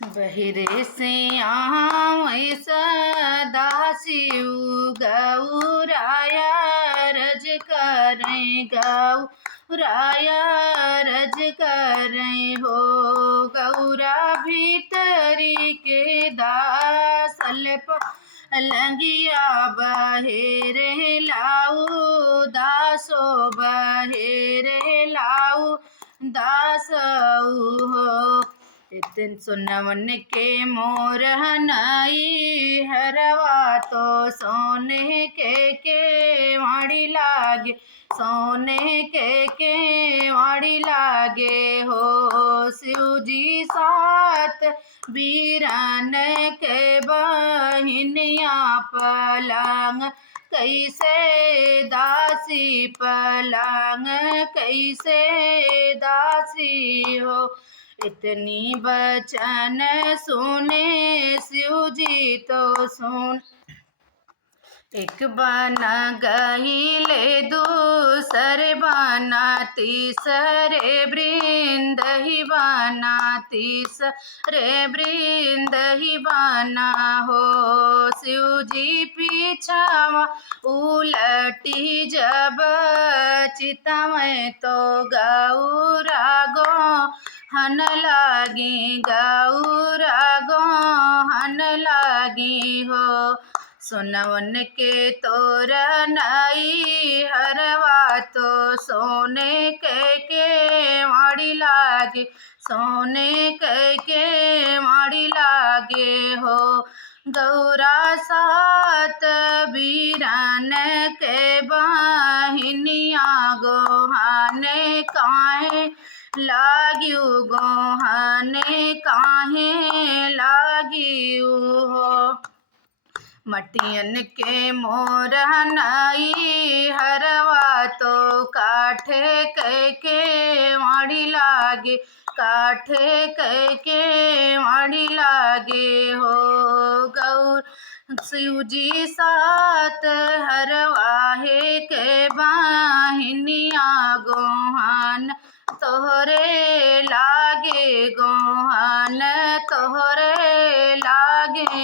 बहिरे से आवे सदा शिव गौराया रज करें गौराया रज करें हो। गौरा भीतरी के दासल लंगिया बहेरे लाऊ दासो बहेरे लाऊ दासऊ हो। इतन सुनवन के मोर हनाई हरवा तो सोने के वाड़ी लागे सोने के वाड़ी लागे हो। शिव जी सात वीरान के बहिनिया पलंग कैसे दासी पलंग कैसे दासी हो। इतनी बचन सुने शिव जी तो सुन। एक बना गहिले दूसरे बना तीसरे वृंद ही बना तीसरे वृंद ही बना हो। शिव जी पीछावा उलटी जब चिता में तो गौरा गो हन लागी गौरा गो हन लागी हो। सुनवन के तोर नई हरवा तो सोने के वाड़ी लागे सोने के वाड़ी लागे हो। गौरा सात वीरान के बहिनिया गोहाने काहे लाग्यू गोहाने काहे लाग्यू हो। मटियन के मोर हनाई हरवा तो काठे के वाड़ी लागे काठे के वाड़ी लागे हो। गौर शिव जी सात हरवाहे के बहिनिया गोहान तोहरे लागे गोहान तोहरे लागे।